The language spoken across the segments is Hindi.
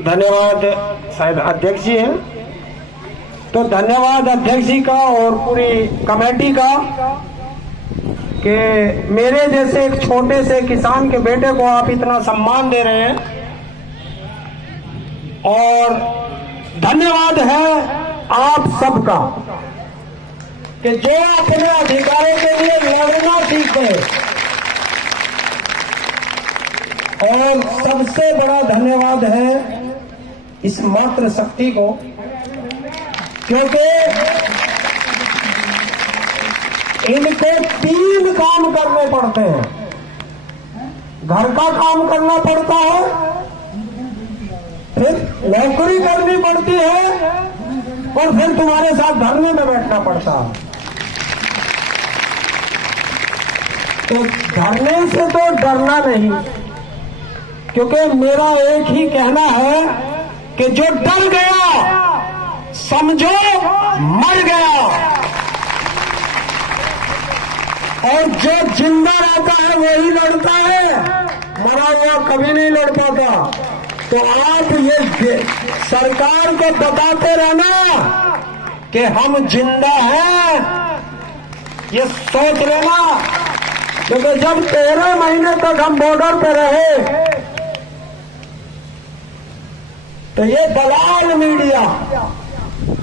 धन्यवाद शायद अध्यक्ष जी हैं, तो धन्यवाद अध्यक्ष जी का और पूरी कमेटी का कि मेरे जैसे एक छोटे से किसान के बेटे को आप इतना सम्मान दे रहे हैं। और धन्यवाद है आप सबका कि जो अपने अधिकारों के लिए लड़ना सीख गए। और सबसे बड़ा धन्यवाद है इस मातृ शक्ति को, क्योंकि इनको 3 काम करने पड़ते हैं। घर का काम करना पड़ता है, फिर नौकरी करनी पड़ती है, और फिर तुम्हारे साथ धरने में बैठना पड़ता है। तो धरने से तो डरना नहीं, क्योंकि मेरा एक ही कहना है कि जो डर गया समझो मर गया, और जो जिंदा रहता है वही लड़ता है, मरा हुआ कभी नहीं लड़ पाता। तो आप ये सरकार को बताते रहना कि हम जिंदा हैं, ये सोच लेना। क्योंकि जब 13 महीने तक हम बॉर्डर पे रहे तो ये दलाल मीडिया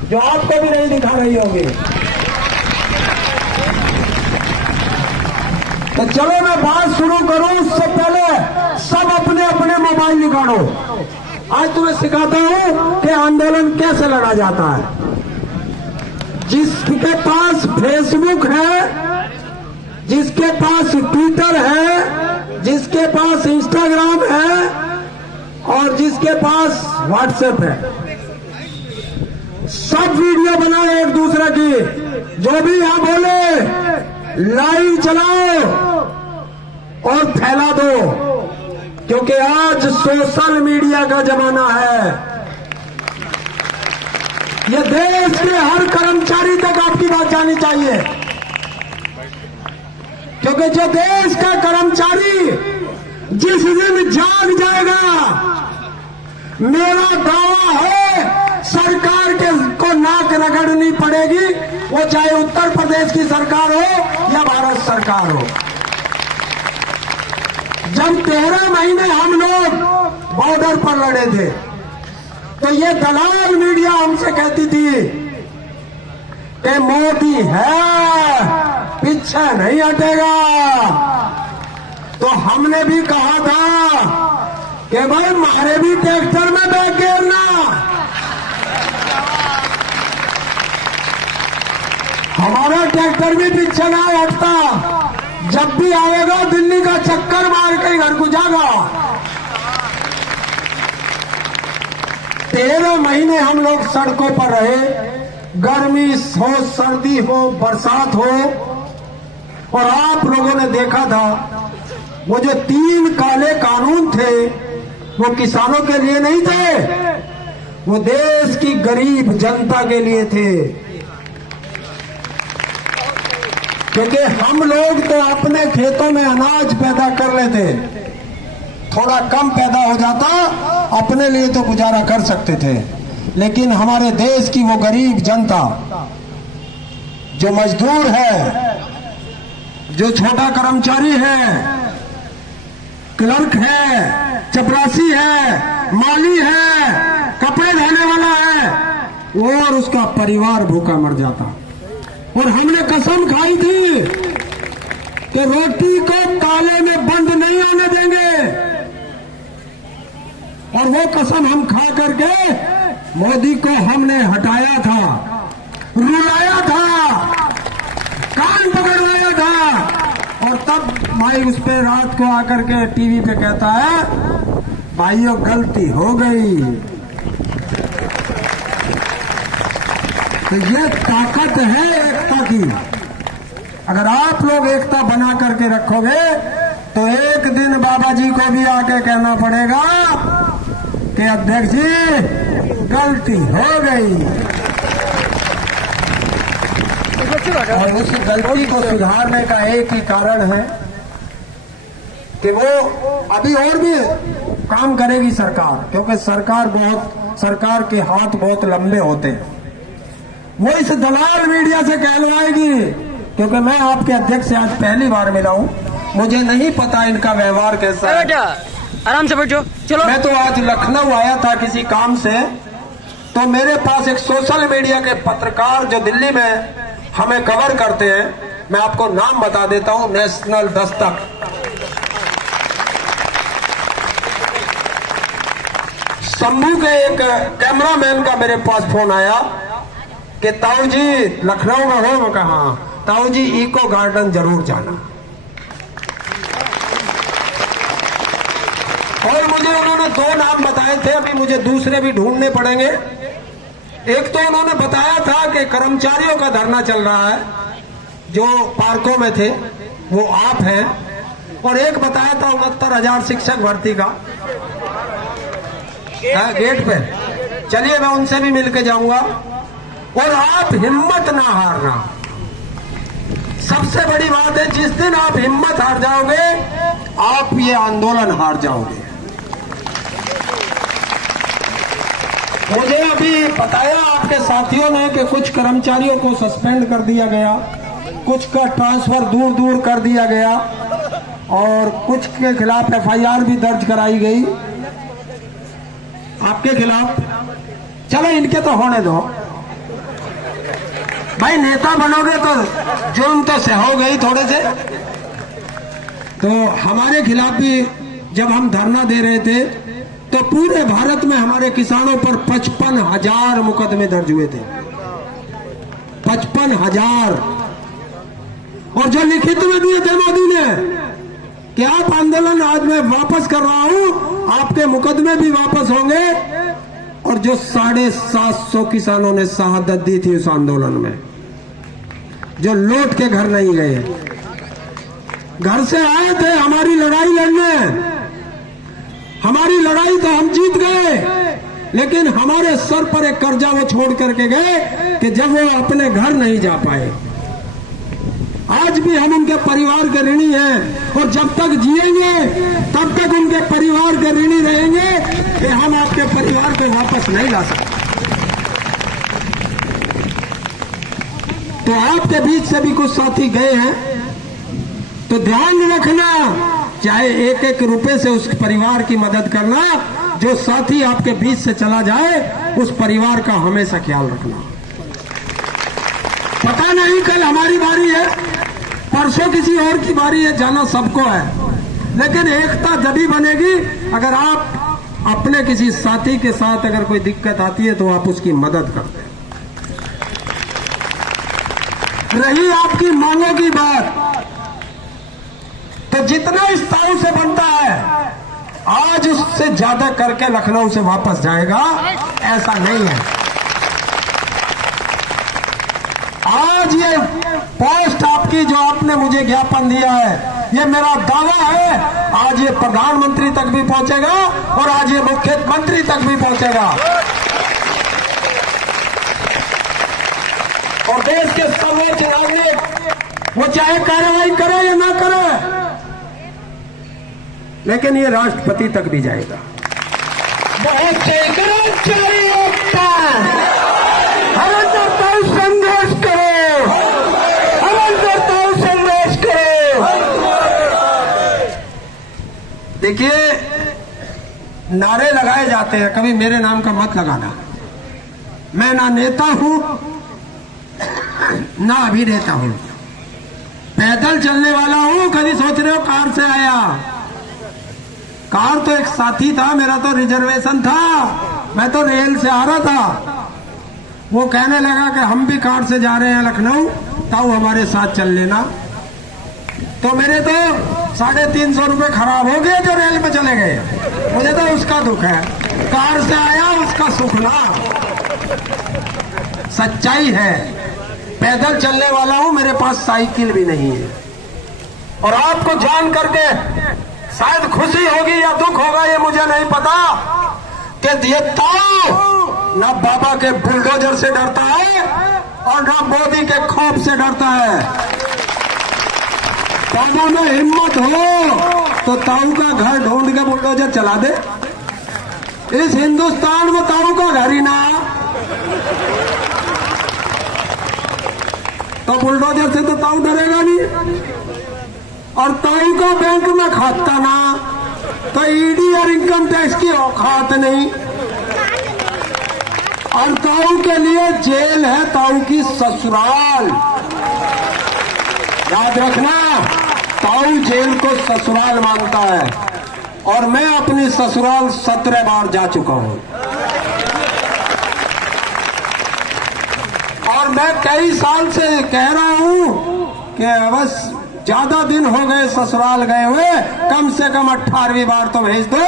जो आपको भी नहीं दिखा रही होगी, तो चलो मैं बात शुरू करूं उससे पहले सब अपने अपने मोबाइल निकालो। आज तुम्हें सिखाता हूं कि आंदोलन कैसे लड़ा जाता है। जिसके पास फेसबुक है, जिसके पास ट्विटर है, जिसके पास इंस्टाग्राम है और जिसके पास व्हाट्सएप है, सब वीडियो बनाए एक दूसरे की। जो भी यहां बोले लाइव चलाओ और फैला दो, क्योंकि आज सोशल मीडिया का जमाना है। ये देश के हर कर्मचारी तक आपकी बात जानी चाहिए, क्योंकि जो देश का कर्मचारी जिस दिन जाग जाएगा, मेरा दावा है सरकार के को नाक रगड़नी पड़ेगी, वो चाहे उत्तर प्रदेश की सरकार हो या भारत सरकार हो। जब 13 महीने हम लोग बॉर्डर पर लड़े थे तो ये दलाल मीडिया हमसे कहती थी कि मोदी है, पीछे नहीं हटेगा। तो हमने भी कहा था कि भाई मारे भी ट्रैक्टर में बैठ गिरना, हमारा ट्रैक्टर भी पीछे ना हटता, जब भी आएगा दिल्ली का चक्कर मार के घर को जाएगा। 13 महीने हम लोग सड़कों पर रहे, गर्मी हो, सर्दी हो, बरसात हो, और आप लोगों ने देखा था वो जो 3 काले कानून थे वो किसानों के लिए नहीं थे, वो देश की गरीब जनता के लिए थे। क्योंकि हम लोग तो अपने खेतों में अनाज पैदा कर लेते, थोड़ा कम पैदा हो जाता, अपने लिए तो गुजारा कर सकते थे। लेकिन हमारे देश की वो गरीब जनता जो मजदूर है, जो छोटा कर्मचारी है, क्लर्क है, चपरासी है, माली है, कपड़े धोने वाला है, वो और उसका परिवार भूखा मर जाता। और हमने कसम खाई थी कि रोटी को ताले में बंद नहीं होने देंगे, और वो कसम हम खा करके मोदी को हमने हटाया था, रुलाया था, कान पकड़वाया था। और तब भाई उस पे रात को आकर के टीवी पे कहता है, भाइयों गलती हो गई। तो ये ताकत है एकता की। अगर आप लोग एकता बना करके रखोगे तो एक दिन बाबा जी को भी आके कहना पड़ेगा कि अध्यक्ष जी गलती हो गई। और उस गलती को सुधारने का एक ही कारण है कि वो अभी और भी काम करेगी सरकार, क्योंकि सरकार के हाथ बहुत लंबे होते हैं। वो इस दलाल मीडिया से कहलवाएगी, क्योंकि मैं आपके अध्यक्ष से आज पहली बार मिला हूं, मुझे नहीं पता इनका व्यवहार कैसा है। बेटा आराम से बैठो, चलो। मैं तो आज लखनऊ आया था किसी काम से, तो मेरे पास एक सोशल मीडिया के पत्रकार जो दिल्ली में हमें कवर करते हैं, मैं आपको नाम बता देता हूं, नेशनल दस्तक, शंभू के एक कैमरामैन का मेरे पास फोन आया कि ताऊ जी लखनऊ में हो। मैं कहा ताऊ जी इको गार्डन जरूर जाना। और मुझे उन्होंने 2 नाम बताए थे, अभी मुझे दूसरे भी ढूंढने पड़ेंगे। एक तो उन्होंने बताया था कि कर्मचारियों का धरना चल रहा है जो पार्कों में थे, वो आप हैं। और एक बताया था 69,000 शिक्षक भर्ती का गेट पे। चलिए मैं उनसे भी मिलके जाऊंगा। और आप हिम्मत ना हारना, सबसे बड़ी बात है, जिस दिन आप हिम्मत हार जाओगे आप ये आंदोलन हार जाओगे। मुझे अभी बताया आपके साथियों ने कि कुछ कर्मचारियों को सस्पेंड कर दिया गया, कुछ का ट्रांसफर दूर दूर कर दिया गया और कुछ के खिलाफ FIR भी दर्ज कराई गई आपके खिलाफ। चलो इनके तो होने दो भाई, नेता बनोगे तो जुर्म तो सहोगे ही थोड़े से। तो हमारे खिलाफ भी जब हम धरना दे रहे थे तो पूरे भारत में हमारे किसानों पर 55,000 मुकदमे दर्ज हुए थे, 55,000। और जो लिखित में दिए थे मोदी ने कि आप आंदोलन आज मैं वापस कर रहा हूं, आपके मुकदमे भी वापस होंगे। और जो 750 किसानों ने शहादत दी थी उस आंदोलन में, जो लौट के घर नहीं गए, घर से आए थे हमारी लड़ाई लड़ने, हमारी लड़ाई तो हम जीत गए, लेकिन हमारे सर पर एक कर्जा वो छोड़ करके गए कि जब वो अपने घर नहीं जा पाए। आज भी हम उनके परिवार के ऋणी हैं और जब तक जिएंगे तब तक उनके परिवार के ऋणी रहेंगे कि हम आपके परिवार को वापस नहीं ला सकते। तो आपके बीच से भी कुछ साथी गए हैं, तो ध्यान रखना, चाहे 1-1 रुपए से उस परिवार की मदद करना। जो साथी आपके बीच से चला जाए उस परिवार का हमेशा ख्याल रखना। पता नहीं कल हमारी बारी है, परसों किसी और की बारी है, जाना सबको है, लेकिन एकता जभी बनेगी अगर आप अपने किसी साथी के साथ अगर कोई दिक्कत आती है तो आप उसकी मदद करते हैं। रही आपकी मांगों की बात, तो जितना इस ताऊ से बनता है आज उससे ज्यादा करके लखनऊ से वापस जाएगा, ऐसा नहीं है। आज ये पोस्ट आपकी जो आपने मुझे ज्ञापन दिया है, ये मेरा दावा है, आज ये प्रधानमंत्री तक भी पहुंचेगा और आज ये मुख्यमंत्री तक भी पहुंचेगा। और देश के सर्वोच्च नागरिक वो चाहे कार्रवाई करे या ना करे, लेकिन ये राष्ट्रपति तक भी जाएगा। बहुत से कर्मचारी एकता, संघर्ष करो, संघर्ष करो। देखिए नारे लगाए जाते हैं, कभी मेरे नाम का मत लगाना। मैं ना नेता हूं ना अभिनेता हूं, पैदल चलने वाला हूं। कभी सोच रहे हो कार से आया, कार तो एक साथी था मेरा, तो रिजर्वेशन था, मैं तो रेल से आ रहा था। वो कहने लगा कि हम भी कार से जा रहे हैं लखनऊ, ताऊ हमारे साथ चल लेना। तो मेरे तो 350 रुपए खराब हो गए जो रेल में चले गए। मुझे तो उसका दुख है, कार से आया उसका सुख ना। सच्चाई है, पैदल चलने वाला हूं, मेरे पास साइकिल भी नहीं है। और आपको जान करके शायद खुशी होगी या दुख होगा, ये मुझे नहीं पता, कि ये ताऊ ना बाबा के बुलडोजर से डरता है और ना मोदी के खौफ से डरता है। बाबा में हिम्मत हो तो ताऊ का घर ढूंढ के बुलडोजर चला दे। इस हिंदुस्तान में ताऊ का घर ही ना तो बुलडोजर से तो ताऊ डरेगा नहीं। और ताऊ का बैंक में खाता ना तो ईडी और इनकम टैक्स की औकात नहीं। और ताऊ के लिए जेल है ताऊ की ससुराल। याद रखना, ताऊ जेल को ससुराल मानता है और मैं अपनी ससुराल 17 बार जा चुका हूं। और मैं कई साल से कह रहा हूं कि बस ज्यादा दिन हो गए ससुराल गए हुए, कम से कम 18वीं बार तो भेज दो।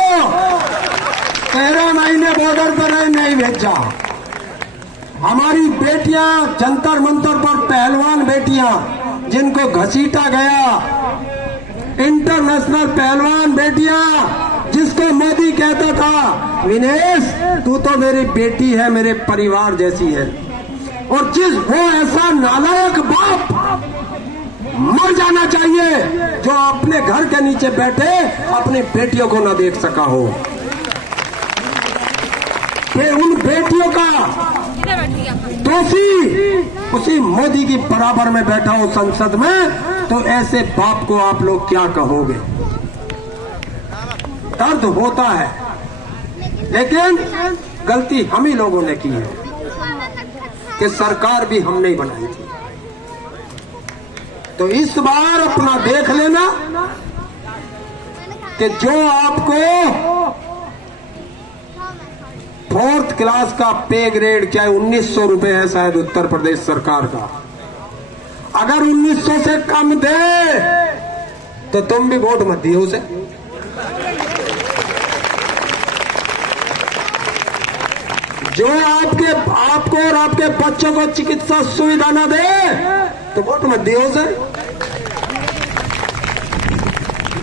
13 महीने बॉर्डर पर रहे, नहीं भेजा। हमारी बेटियां जंतर मंतर पर पहलवान बेटियां जिनको घसीटा गया, इंटरनेशनल पहलवान बेटियां जिसको मोदी कहता था विनेश तू तो मेरी बेटी है, मेरे परिवार जैसी है। और वो ऐसा नालायक बाप मर जाना चाहिए जो अपने घर के नीचे बैठे अपनी बेटियों को न देख सका हो। कि उन बेटियों का दोषी उसी मोदी की बराबर में बैठा हो संसद में, तो ऐसे बाप को आप लोग क्या कहोगे? दर्द होता है, लेकिन गलती हम ही लोगों ने की है कि सरकार भी हमने ही बनाई थी। तो इस बार अपना देख लेना कि जो आपको 4th क्लास का पे ग्रेड क्या है, 1900 रुपए है शायद उत्तर प्रदेश सरकार का, अगर 1900 से कम दे तो तुम भी वोट मत दियो उसे। जो आपको और आपके बच्चों को चिकित्सा सुविधा न दे तो वोट मत दियो उसे।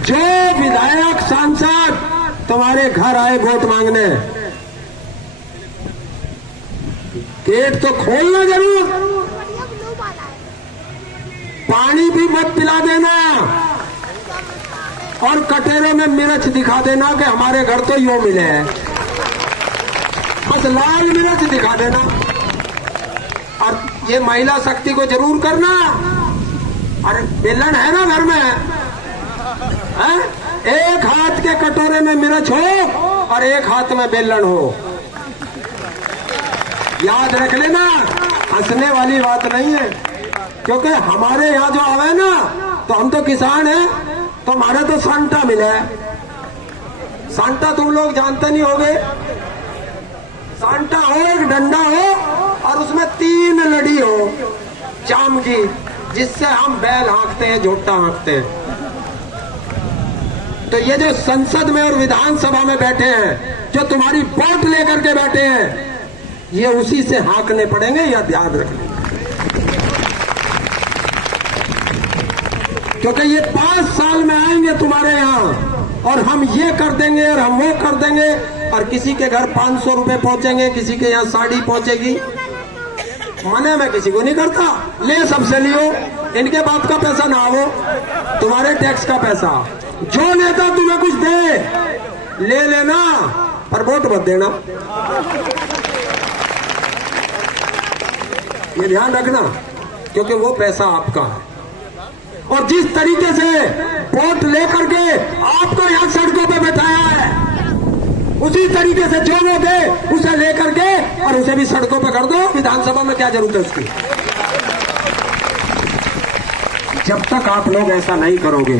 जो विधायक सांसद तुम्हारे घर आए वोट मांगने, गेट तो खोलना जरूर, पानी भी मत पिला देना और कटोरे में मिर्च दिखा देना कि हमारे घर तो यो मिले हैं, बस लाल मिर्च दिखा देना। और ये महिला शक्ति को जरूर करना। अरे बेलन है ना घर में, है? एक हाथ के कटोरे में मिर्च हो और एक हाथ में बेलन हो, याद रख लेना। हंसने वाली बात नहीं है, क्योंकि हमारे यहाँ जो आवे ना, तो हम तो किसान हैं, तो हमारे तो सांटा मिला है। सांटा तुम लोग जानते नहीं होगे। सांटा हो एक डंडा हो और उसमें 3 लड़ी हो चाम की, जिससे हम बैल हाँकते हैं, झोटा हाँकते हैं। तो ये जो संसद में और विधानसभा में बैठे हैं, जो तुम्हारी वोट लेकर के बैठे हैं, ये उसी से हाँकने पड़ेंगे, या ध्यान रखना। क्योंकि ये 5 साल में आएंगे तुम्हारे यहाँ और हम ये कर देंगे और हम वो कर देंगे, और किसी के घर 500 रुपए पहुंचेंगे, किसी के यहाँ साड़ी पहुंचेगी। मने मैं किसी को नहीं करता, ले सबसे लियो, इनके बाप का पैसा ना हो, तुम्हारे टैक्स का पैसा। जो नेता तुम्हें कुछ दे ले लेना, पर वोट मत देना, ये ध्यान रखना, क्योंकि वो पैसा आपका है। और जिस तरीके से वोट लेकर के आपको यहाँ सड़कों पे बैठाया है, उसी तरीके से जो वो दे उसे लेकर के और उसे भी सड़कों पे कर दो। विधानसभा में क्या जरूरत है उसकी? जब तक आप लोग ऐसा नहीं करोगे,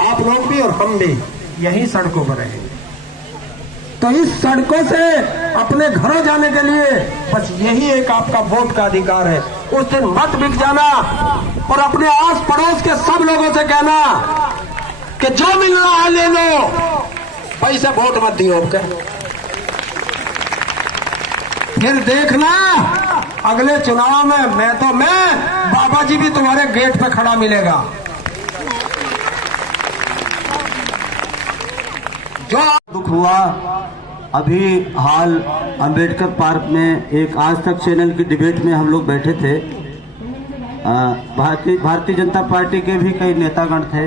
आप लोग भी और हम भी यही सड़कों पर रहेंगे। तो इस सड़कों से अपने घरों जाने के लिए बस यही एक आपका वोट का अधिकार है। उस दिन मत बिक जाना और अपने आस पड़ोस के सब लोगों से कहना कि जो मिल रहा है ले लो, पैसे वोट मत दियो। फिर देखना अगले चुनाव में मैं बाबा जी भी तुम्हारे गेट पे खड़ा मिलेगा। जो दुख हुआ अभी हाल अंबेडकर पार्क में एक आज तक चैनल की डिबेट में हम लोग बैठे थे, भारतीय जनता पार्टी के भी कई नेतागण थे,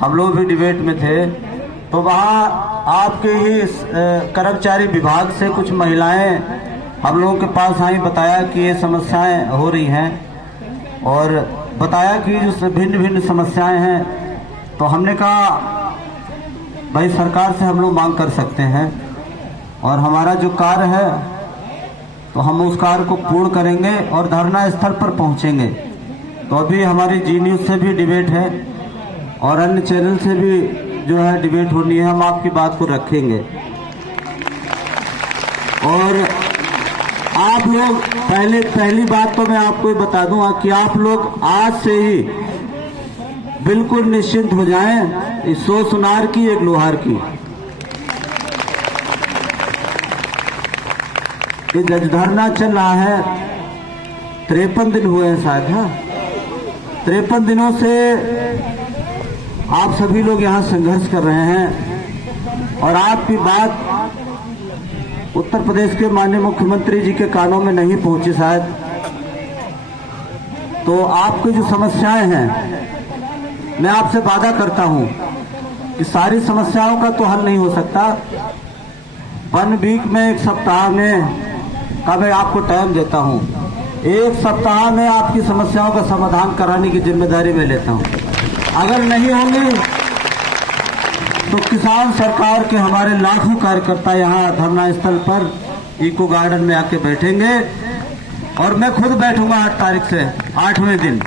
हम लोग भी डिबेट में थे। तो वहाँ आपके ही कर्मचारी विभाग से कुछ महिलाएं हम लोगों के पास आई, बताया कि ये समस्याएं हो रही हैं और बताया कि जो भिन्न भिन्न समस्याएं हैं। तो हमने कहा भाई सरकार से हम लोग मांग कर सकते हैं और हमारा जो कार्य है तो हम उस कार्य को पूर्ण करेंगे और धरना स्थल पर पहुंचेंगे। तो अभी हमारी जी न्यूज़ से भी डिबेट है और अन्य चैनल से भी जो है डिबेट होनी है, हम आपकी बात को रखेंगे। और आप लोग पहली बात तो मैं आपको बता दूंगा कि आप लोग आज से ही बिल्कुल निश्चिंत हो जाएं, इस 100 सुनार की एक लोहार की। ये धरना चल रहा है 53 दिन हुए हैं शायद, हाँ 53 दिनों से आप सभी लोग यहाँ संघर्ष कर रहे हैं और आपकी बात उत्तर प्रदेश के माननीय मुख्यमंत्री जी के कानों में नहीं पहुंची शायद। तो आपकी जो समस्याएं हैं, मैं आपसे वादा करता हूं कि सारी समस्याओं का तो हल नहीं हो सकता। 1 वीक में, 1 सप्ताह में का मैं आपको टाइम देता हूं। 1 सप्ताह में आपकी समस्याओं का समाधान कराने की जिम्मेदारी मैं लेता हूं। अगर नहीं होंगी तो किसान सरकार के हमारे लाखों कार्यकर्ता यहाँ धरना स्थल पर इको गार्डन में आके बैठेंगे और मैं खुद बैठूंगा 8 तारीख से 8वें दिन।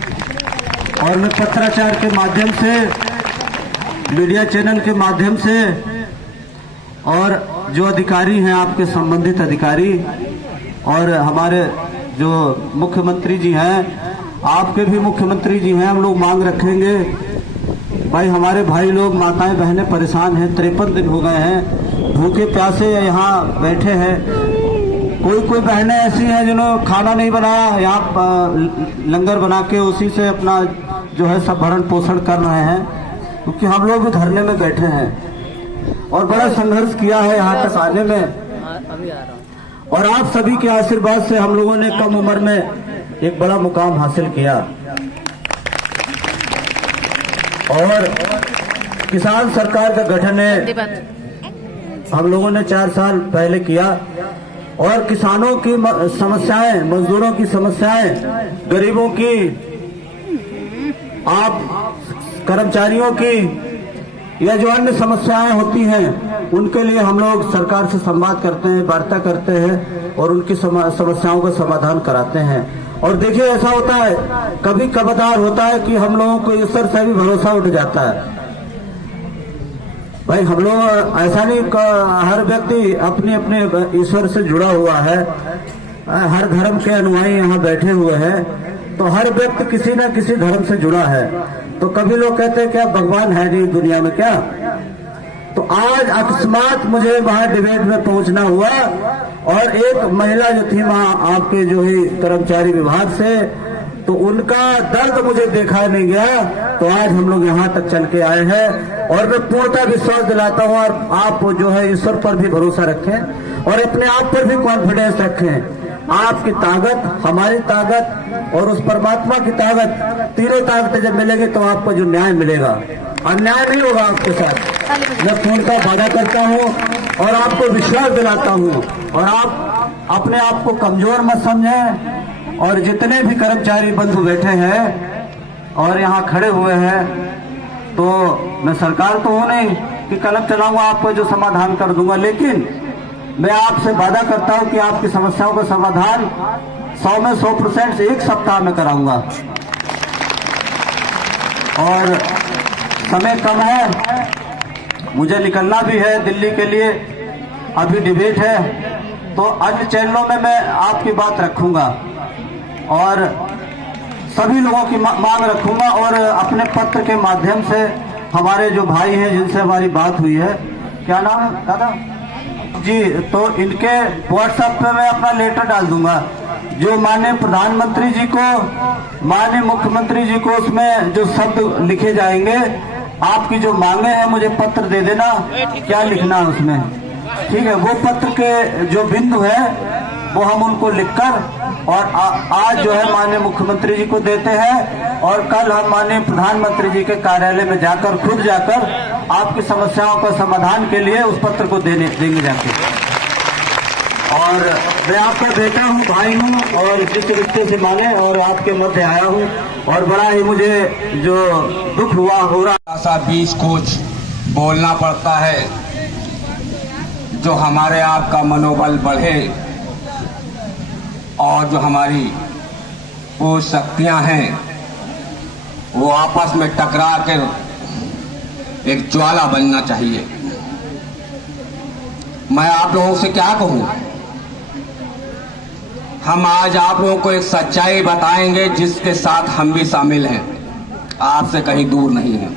और मैं पत्राचार के माध्यम से, मीडिया चैनल के माध्यम से और जो अधिकारी हैं आपके संबंधित अधिकारी और हमारे जो मुख्यमंत्री जी हैं, आपके भी मुख्यमंत्री जी हैं, हम लोग मांग रखेंगे भाई हमारे भाई लोग, माताएं बहनें परेशान हैं। 53 दिन हो गए हैं, भूखे प्यासे यहाँ बैठे हैं। कोई बहनें ऐसी हैं जिन्होंने खाना नहीं बनाया, यहाँ लंगर बना के उसी से अपना जो है सब भरण पोषण कर रहे हैं, क्योंकि हम लोग भी धरने में बैठे हैं और बड़ा संघर्ष किया है यहाँ तक आने में। और आप सभी के आशीर्वाद से हम लोगों ने कम उम्र में एक बड़ा मुकाम हासिल किया। और किसान सरकार का गठन है हम लोगों ने 4 साल पहले किया और किसानों की समस्याएं, मजदूरों की समस्याएं, गरीबों की, आप कर्मचारियों की या जो अन्य समस्याएं होती हैं उनके लिए हम लोग सरकार से संवाद करते हैं, वार्ता करते हैं और उनकी समस्याओं का समाधान कराते हैं। और देखिए ऐसा होता है, कभी कभार होता है कि हम लोगों को ईश्वर से भी भरोसा उठ जाता है। भाई हम लोग ऐसा नहीं, हर व्यक्ति अपने अपने ईश्वर से जुड़ा हुआ है, हर धर्म के अनुयायी यहाँ बैठे हुए हैं, तो हर व्यक्ति किसी न किसी धर्म से जुड़ा है। तो कभी लोग कहते हैं क्या भगवान है नहीं दुनिया में क्या? तो आज अकस्मात मुझे वहां डिबेट में पहुंचना हुआ और एक महिला जो थी वहां आपके जो है कर्मचारी विभाग से, तो उनका दर्द मुझे देखा नहीं गया, तो आज हम लोग यहाँ तक चल के आए हैं। और मैं पूर्णतः विश्वास दिलाता हूँ और आप जो है ईश्वर पर भी भरोसा रखें और अपने आप पर भी कॉन्फिडेंस रखें। आपकी ताकत, हमारी ताकत और उस परमात्मा की ताकत, तीनों ताकतें जब मिलेंगी तो आपको जो न्याय मिलेगा, अन्याय नहीं होगा आपके साथ। मैं पूर्णतः वादा करता हूँ और आपको विश्वास दिलाता हूँ। और आप अपने आप को कमजोर मत समझें। और जितने भी कर्मचारी बंधु बैठे हैं और यहाँ खड़े हुए हैं, तो मैं सरकार तो हूँ नहीं कि कलम चलाऊंगा आपको जो समाधान कर दूंगा, लेकिन मैं आपसे वादा करता हूं कि आपकी समस्याओं का समाधान 100 में 100% से 1 सप्ताह में कराऊंगा। और समय कम है, मुझे निकलना भी है दिल्ली के लिए, अभी डिबेट है, तो अन्य चैनलों में मैं आपकी बात रखूंगा और सभी लोगों की मांग रखूंगा। और अपने पत्र के माध्यम से हमारे जो भाई हैं जिनसे हमारी बात हुई है, क्या नाम है दादा जी, तो इनके व्हाट्सएप पे मैं अपना लेटर डाल दूंगा, जो माननीय प्रधानमंत्री जी को, माननीय मुख्यमंत्री जी को उसमें जो शब्द लिखे जाएंगे, आपकी जो मांगे हैं मुझे पत्र दे देना, क्या लिखना है उसमें, ठीक है। वो पत्र के जो बिंदु है वो हम उनको लिखकर और आज जो है माननीय मुख्यमंत्री जी को देते हैं और कल हम माननीय प्रधानमंत्री जी के कार्यालय में जाकर खुद जाकर आपकी समस्याओं का समाधान के लिए उस पत्र को देंगे जाके। और मैं आपका बेटा हूँ, भाई हूँ और जिस रिश्ते से माने और आपके मध्य आया हूँ और बड़ा ही मुझे जो दुख हुआ हो रहा सा 20 कुछ बोलना पड़ता है जो हमारे आपका मनोबल बढ़े और जो हमारी वो शक्तियां हैं वो आपस में टकरा कर एक ज्वाला बनना चाहिए। मैं आप लोगों से क्या कहूं, हम आज आप लोगों को एक सच्चाई बताएंगे जिसके साथ हम भी शामिल हैं, आपसे कहीं दूर नहीं है।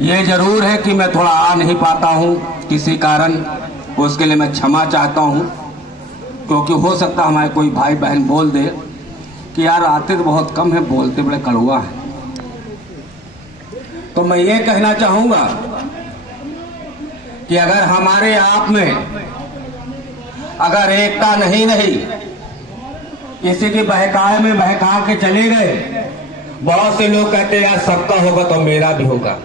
ये जरूर है कि मैं थोड़ा आ नहीं पाता हूं किसी कारण, उसके लिए मैं क्षमा चाहता हूं, क्योंकि हो सकता हमारे कोई भाई बहन बोल दे कि यार आते तो बहुत कम है, बोलते बड़े कड़वा है। तो मैं ये कहना चाहूंगा कि अगर हमारे आप में अगर एकता नहीं किसी की बहकावे में बहका के चले गए, बहुत से लोग कहते हैं यार सबका होगा तो मेरा भी होगा।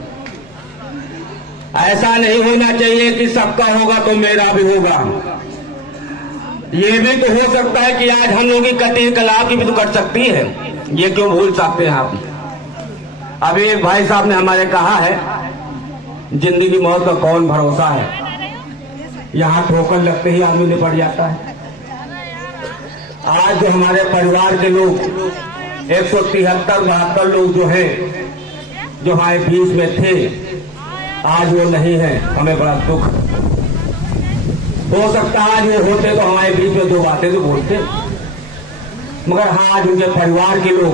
ऐसा नहीं होना चाहिए कि सबका होगा तो मेरा भी होगा। ये भी तो हो सकता है कि आज हम लोग की कटी कल आपकी भी तो कट सकती है, ये क्यों भूल सकते हैं आप। अभी एक भाई साहब ने हमारे कहा है जिंदगी मौत का कौन भरोसा है, यहाँ ठोकर लगते ही आदमी निपट जाता है। आज जो हमारे परिवार के लोग 173-72 लोग जो हैं जो हमारे बीच में थे, आज वो नहीं है, हमें बड़ा दुख। हो सकता है आज वो होते तो हमारे बीच में 2 बातें तो बोलते, मगर हाँ आज उनके परिवार के लोग,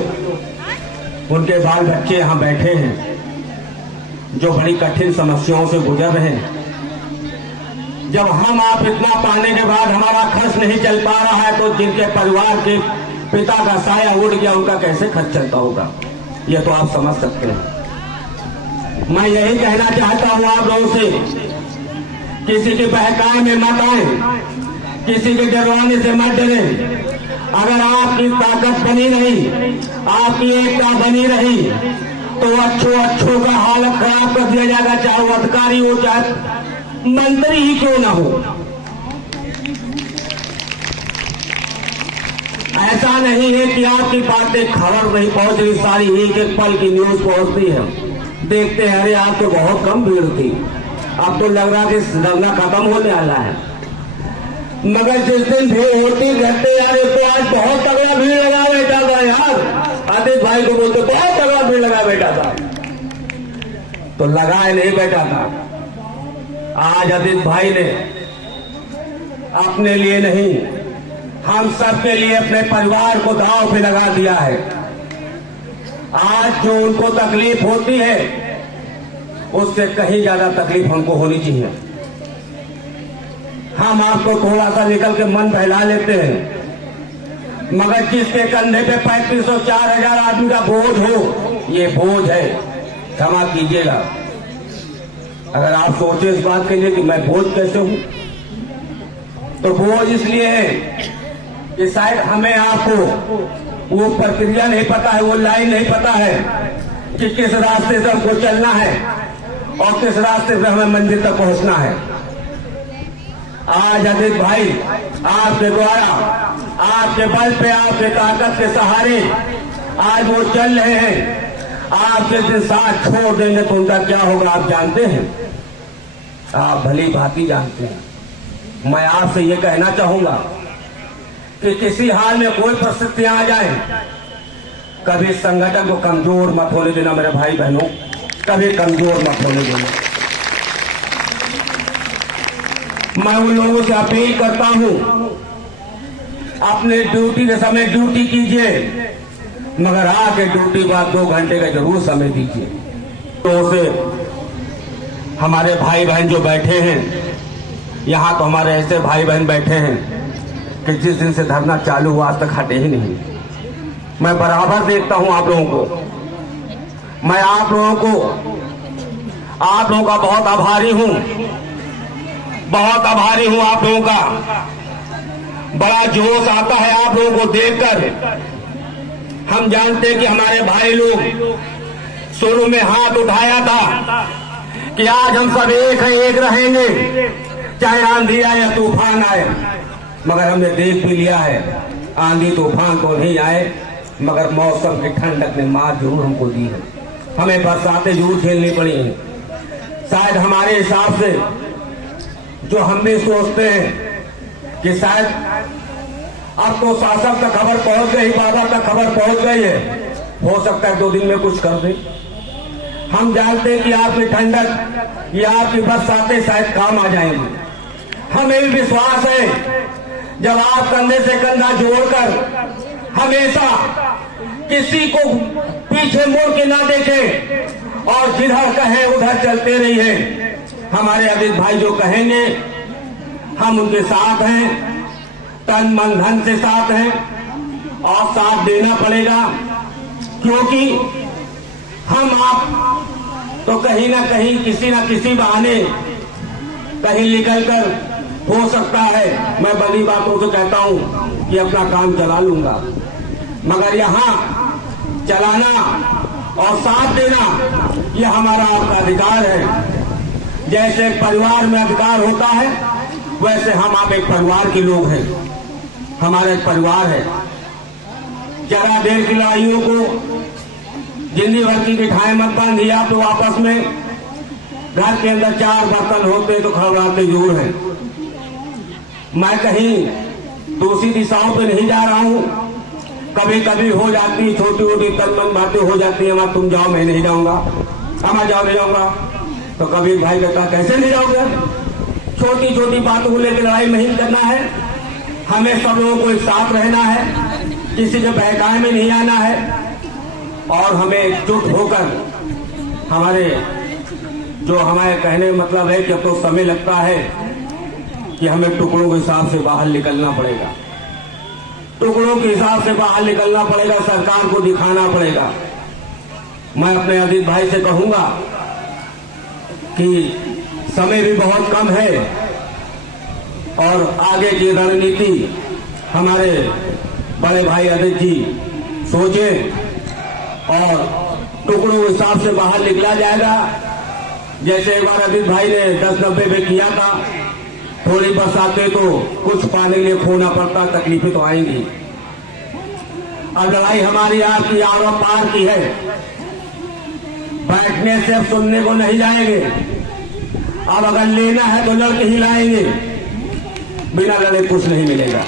उनके बाल बच्चे यहाँ बैठे हैं जो बड़ी कठिन समस्याओं से गुजर रहे हैं। जब हम आप इतना पाने के बाद हमारा खर्च नहीं चल पा रहा है तो जिनके परिवार के पिता का साया उड़ गया उनका कैसे खर्च चलता होगा, ये तो आप समझ सकते हैं। मैं यही कहना चाहता हूं आप लोगों से, किसी के बहकावे में मत आए, किसी के डरवाने से मत डरे। अगर आपकी ताकत बनी रही, आपकी एकता बनी रही तो अच्छों का हालत खराब कर दिया जाएगा, चाहे वो अधिकारी हो चाहे मंत्री ही क्यों ना हो। ऐसा नहीं है कि आपकी बातें खबर नहीं पहुंच रही, सारी एक एक पल की न्यूज पहुंचती है। देखते हैं अरे आज तो बहुत कम भीड़ थी, अब तो लग रहा कि धरना खत्म होने वाला है। मगर जिस दिन भीड़ होती रहते यार तो आज बहुत तगड़ा भीड़ लगा बैठा था यार। आदित्य भाई को बोलते बहुत तगड़ा भीड़ लगा बैठा था, तो लगाए नहीं बैठा था। आज आदित्य भाई ने अपने लिए नहीं, हम सबके लिए अपने परिवार को दांव पे लगा दिया है। आज जो उनको तकलीफ होती है उससे कहीं ज्यादा तकलीफ हमको होनी चाहिए। हम आपको थोड़ा सा निकल के मन बहला लेते हैं, मगर जिसके कंधे पे 3500-4000 आदमी का बोझ हो, ये बोझ है। क्षमा कीजिएगा अगर आप सोचे इस बात के लिए कि मैं बोझ कैसे हूं, तो बोझ इसलिए है कि शायद हमें आपको वो प्रक्रिया नहीं पता है, वो लाइन नहीं पता है कि किस रास्ते से हमको चलना है और किस रास्ते से हमें मंजिल तक पहुंचना है। आज आदित्य भाई आपके द्वारा, आपके बल पे, आपके ताकत के सहारे आज वो चल रहे हैं। आपके दिन साथ छोड़ देंगे तो उनका क्या होगा आप जानते हैं, आप भली भांति जानते हैं। मैं आपसे ये कहना चाहूंगा कि किसी हाल में कोई परिस्थितियां आ जाए, कभी संगठन को कमजोर मत होने देना मेरे भाई बहनों, कभी कमजोर मत होने देना। मैं उन लोगों से अपील करता हूं, अपने ड्यूटी के समय ड्यूटी कीजिए, मगर आके ड्यूटी बाद 2 घंटे का जरूर समय दीजिए। तो से हमारे भाई बहन जो बैठे हैं यहाँ, तो हमारे ऐसे भाई बहन बैठे हैं कि जिस दिन से धरना चालू हुआ आज तक हटे ही नहीं। मैं बराबर देखता हूं आप लोगों को, मैं आप लोगों का बहुत आभारी हूं, बहुत आभारी हूं आप लोगों का। बड़ा जोश आता है आप लोगों को देखकर। हम जानते कि हमारे भाई लोग शुरू में हाथ उठाया था कि आज हम सब एक हैं, एक रहेंगे, चाहे आंधी आए या तूफान आए। मगर हमने देख भी लिया है, आंधी तूफान तो नहीं आए, मगर मौसम की ठंडक ने मार जरूर हमको दी है। हमें बरसातें जरूर झेलनी पड़ी हैं। शायद हमारे हिसाब से जो हम भी सोचते हैं कि शायद अब तो शासक तक खबर पहुंच गई, बाबा तक खबर पहुंच गई है, हो सकता है 2 दिन में कुछ कर दे। हम जानते हैं कि आपकी ठंडक या आपकी बरसातें शायद काम आ जाएंगी। हमें भी विश्वास है जब आप कंधे से कंधा जोड़कर हमेशा किसी को पीछे मुड़ के ना देखें और जिधर कहें उधर चलते रहिए। हमारे अजीत भाई जो कहेंगे हम उनके साथ हैं, तन मन धन से साथ हैं और साथ देना पड़ेगा, क्योंकि हम आप तो कहीं ना कहीं किसी ना किसी बहाने कहीं निकलकर हो सकता है, मैं बड़ी बातों से कहता हूं कि अपना काम चला लूंगा, मगर यहां चलाना और साथ देना यह हमारा आपका अधिकार है। जैसे एक परिवार में अधिकार होता है वैसे हम आप एक परिवार के लोग हैं, हमारा एक परिवार है। जरा देर की लड़ाइयों को जिंदगी भर की मिठाई मत बांधिए आप लोग आपस में। घर के अंदर 4 बर्तन होते तो खड़बड़ाते जरूर हैं। मैं कहीं दूसरी दिशाओं पे नहीं जा रहा हूं, कभी कभी हो जाती छोटी छोटी तन मन बातें हो जाती है, वहां तुम जाओ मैं नहीं जाऊंगा, हमारा जाओ नहीं जाऊंगा, तो कभी भाई कहता कैसे नहीं जाओगे। छोटी छोटी बातों को लेकर लड़ाई नहीं करना है, हमें सब लोगों को एक साथ रहना है, किसी के बहकावे में नहीं आना है और हमें एकजुट होकर हमारे जो हमारे कहने का मतलब है कि अब तो समय लगता है कि हमें टुकड़ों के हिसाब से बाहर निकलना पड़ेगा, टुकड़ों के हिसाब से बाहर निकलना पड़ेगा, सरकार को दिखाना पड़ेगा। मैं अपने अजीत भाई से कहूंगा कि समय भी बहुत कम है और आगे की रणनीति हमारे बड़े भाई अजीत जी सोचें और टुकड़ों के हिसाब से बाहर निकला जाएगा। जैसे एक बार अजीत भाई ने 10-90 में किया था, थोड़ी बरसातें तो कुछ पाने के लिए खोना पड़ता, तकलीफें तो आएंगी। अब लड़ाई हमारी आपकी आर और पार की है, बैठने से अब सुनने को नहीं जाएंगे। अब अगर लेना है तो लड़के ही लाएंगे, बिना लड़े कुछ नहीं मिलेगा।